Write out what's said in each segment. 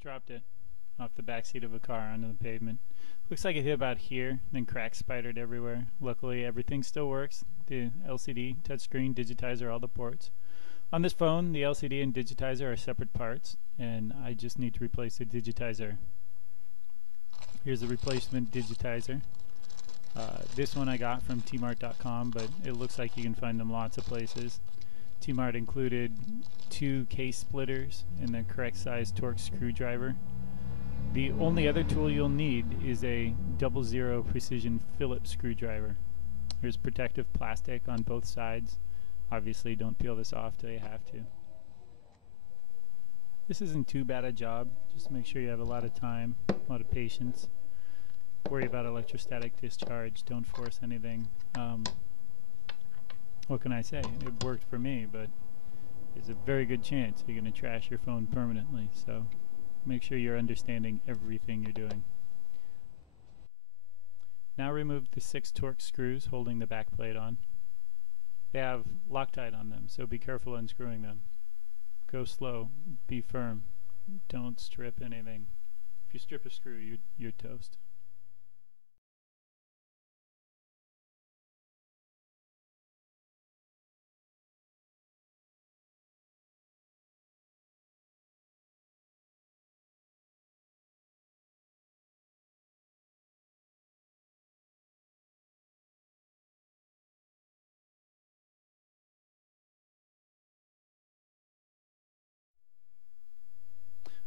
Dropped it off the back seat of a car onto the pavement. Looks like it hit about here, then cracks spidered everywhere. Luckily, everything still works. The LCD, touchscreen, digitizer, all the ports. On this phone, the LCD and digitizer are separate parts, and I just need to replace the digitizer. Here's the replacement digitizer. This one I got from tmart.com, but it looks like you can find them lots of places. Tmart included 2 case splitters and the correct size torque screwdriver. The only other tool you'll need is a 00 precision Phillips screwdriver. There's protective plastic on both sides. Obviously don't peel this off till you have to. This isn't too bad a job. Just make sure you have a lot of time, a lot of patience. Worry about electrostatic discharge. Don't force anything. What can I say? It worked for me, but there's a very good chance you're going to trash your phone permanently. So make sure you're understanding everything you're doing. Now remove the 6 torque screws holding the back plate on. They have Loctite on them, so be careful unscrewing them. Go slow. Be firm. Don't strip anything. If you strip a screw, you're toast.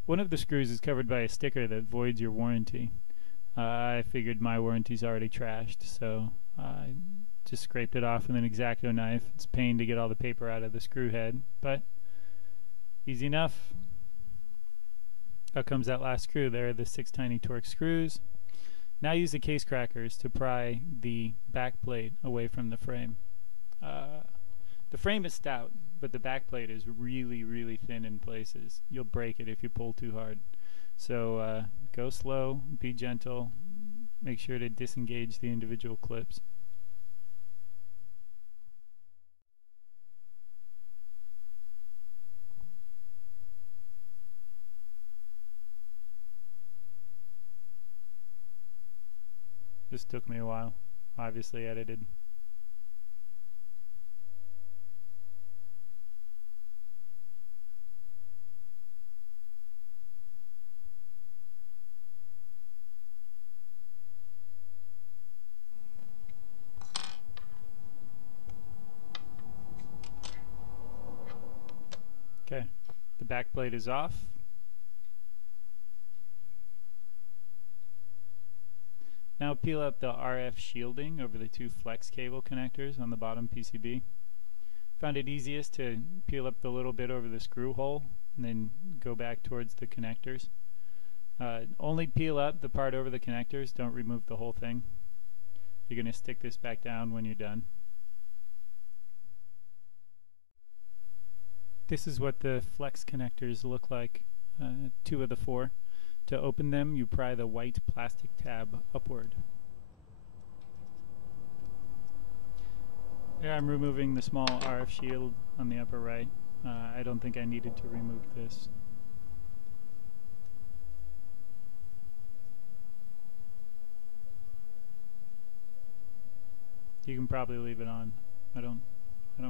One of the screws is covered by a sticker that voids your warranty. I figured my warranty's already trashed, so I just scraped it off with an X-Acto knife. It's a pain to get all the paper out of the screw head, but easy enough. Out comes that last screw. There are the 6 tiny torque screws. Now use the case crackers to pry the back plate away from the frame. The frame is stout, but the back plate is really, really thin in places. You'll break it if you pull too hard. So go slow, be gentle, make sure to disengage the individual clips. This took me a while, obviously edited. Okay, the back plate is off. Now peel up the RF shielding over the 2 flex cable connectors on the bottom PCB. Found it easiest to peel up the little bit over the screw hole and then go back towards the connectors. Only peel up the part over the connectors, don't remove the whole thing. You're going to stick this back down when you're done. This is what the flex connectors look like, 2 of the 4. To open them, you pry the white plastic tab upward. There I'm removing the small RF shield on the upper right. I don't think I needed to remove this. You can probably leave it on. I don't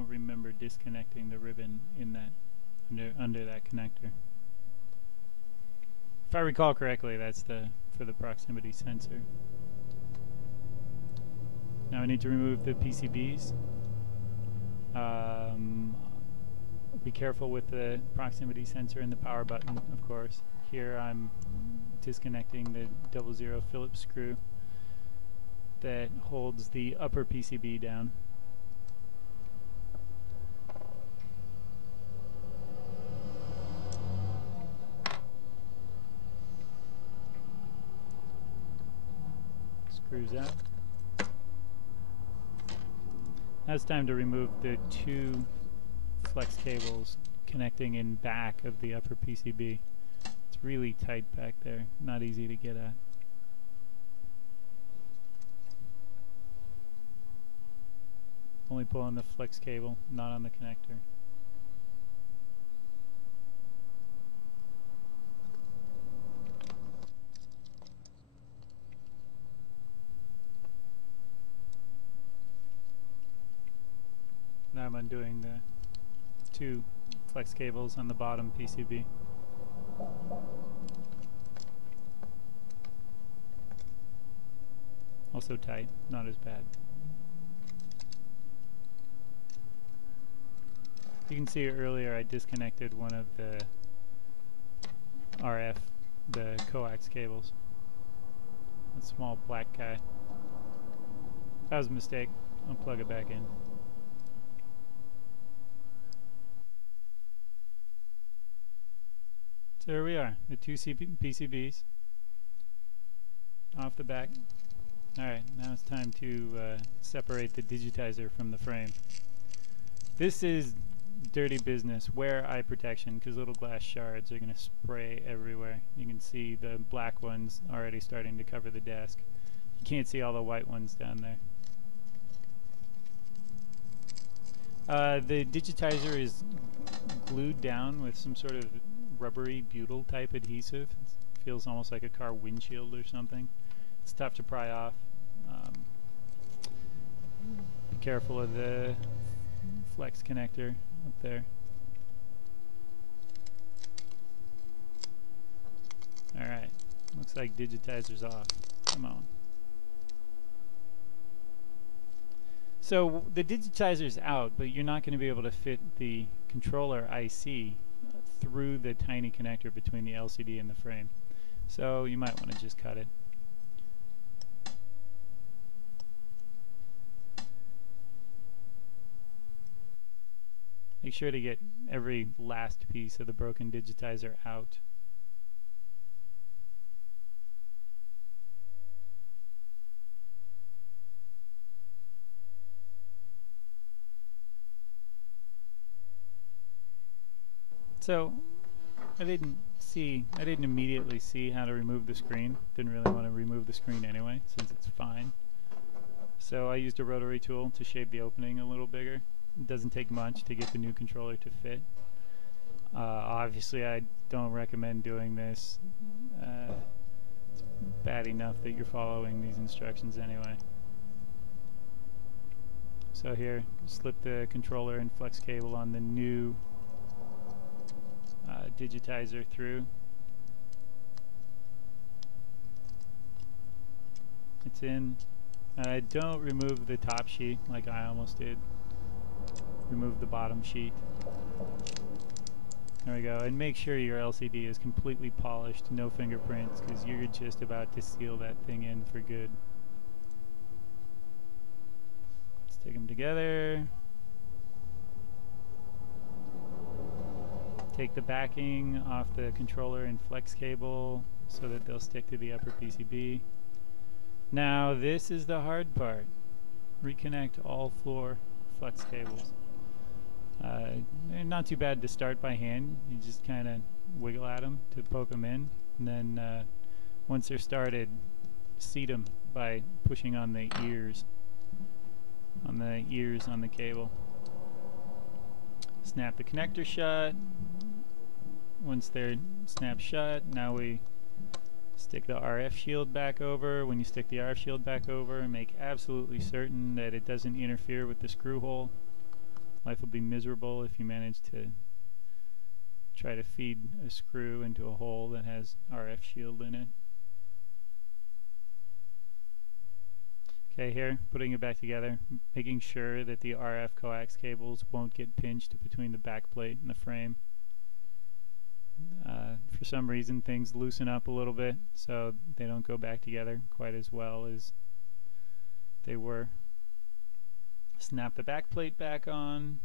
remember disconnecting the ribbon in that under that connector. If I recall correctly, that's for the proximity sensor. Now I need to remove the PCBs. Be careful with the proximity sensor and the power button, of course. Here I'm disconnecting the 00 Phillips screw that holds the upper PCB down. Screws out. Now it's time to remove the 2 flex cables connecting in back of the upper PCB. It's really tight back there, not easy to get at. Only pull on the flex cable, not on the connector. I'm undoing the 2 flex cables on the bottom PCB. Also tight, not as bad. You can see earlier I disconnected one of the RF, the coax cables. A small black guy. That was a mistake. I'll plug it back in. So here we are, the 2 PCBs off the back. Alright, now it's time to separate the digitizer from the frame. This is dirty business. Wear eye protection because little glass shards are going to spray everywhere. You can see the black ones already starting to cover the desk. You can't see all the white ones down there. The digitizer is glued down with some sort of rubbery butyl type adhesive. It feels almost like a car windshield or something. It's tough to pry off. Be careful of the flex connector up there. Alright, looks like digitizer's off. Come on. So the digitizer's out, but you're not going to be able to fit the controller IC through the tiny connector between the LCD and the frame. So you might want to just cut it. Make sure to get every last piece of the broken digitizer out. So I didn't immediately see how to remove the screen. Didn't really want to remove the screen anyway, since it's fine. So I used a rotary tool to shave the opening a little bigger. It doesn't take much to get the new controller to fit. Obviously I don't recommend doing this. It's bad enough that you're following these instructions anyway. So here, slip the controller and flex cable on the new digitizer through. It's in. Don't remove the top sheet like I almost did. Remove the bottom sheet. There we go. And make sure your LCD is completely polished, no fingerprints, because you're just about to seal that thing in for good. Let's stick them together. Take the backing off the controller and flex cable so that they'll stick to the upper PCB. Now this is the hard part. Reconnect all floor flex cables. They're not too bad to start by hand. You just kind of wiggle at them to poke them in, and then once they're started, seat them by pushing on the ears on the cable. Snap the connector shut. Once they're snapped shut, now we stick the RF shield back over. When you stick the RF shield back over, make absolutely certain that it doesn't interfere with the screw hole. Life will be miserable if you manage to try to feed a screw into a hole that has RF shield in it. Okay, here, putting it back together, making sure that the RF coax cables won't get pinched between the back plate and the frame. For some reason things loosen up a little bit, so they don't go back together quite as well as they were. Snap the back plate back on.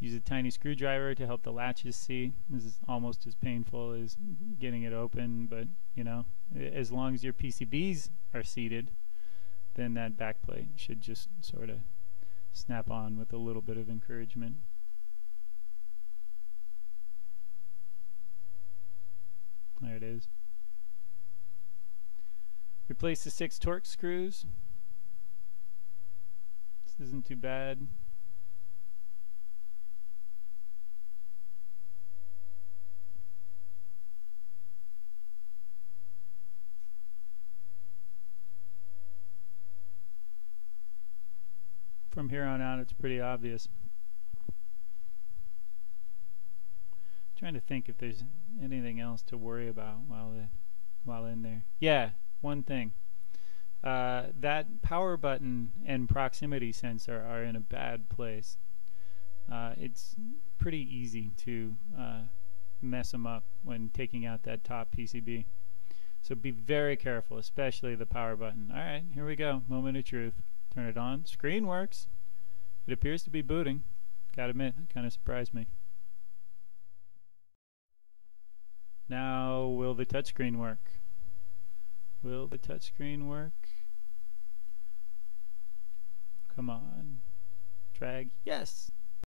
Use a tiny screwdriver to help the latches see. This is almost as painful as getting it open, but you know, as long as your PCBs are seated, then that back plate should just sort of snap on with a little bit of encouragement. There it is. Replace the 6 Torx screws. This isn't too bad. From here on out, it's pretty obvious. Trying to think if there's anything else to worry about while in there. Yeah, one thing. That power button and proximity sensor are in a bad place. It's pretty easy to mess them up when taking out that top PCB. So be very careful, especially the power button. Alright, here we go. Moment of truth. Turn it on. Screen works. It appears to be booting. Gotta admit, it kind of surprised me. Now, will the touchscreen work? Will the touchscreen work? Come on. Drag. Yes!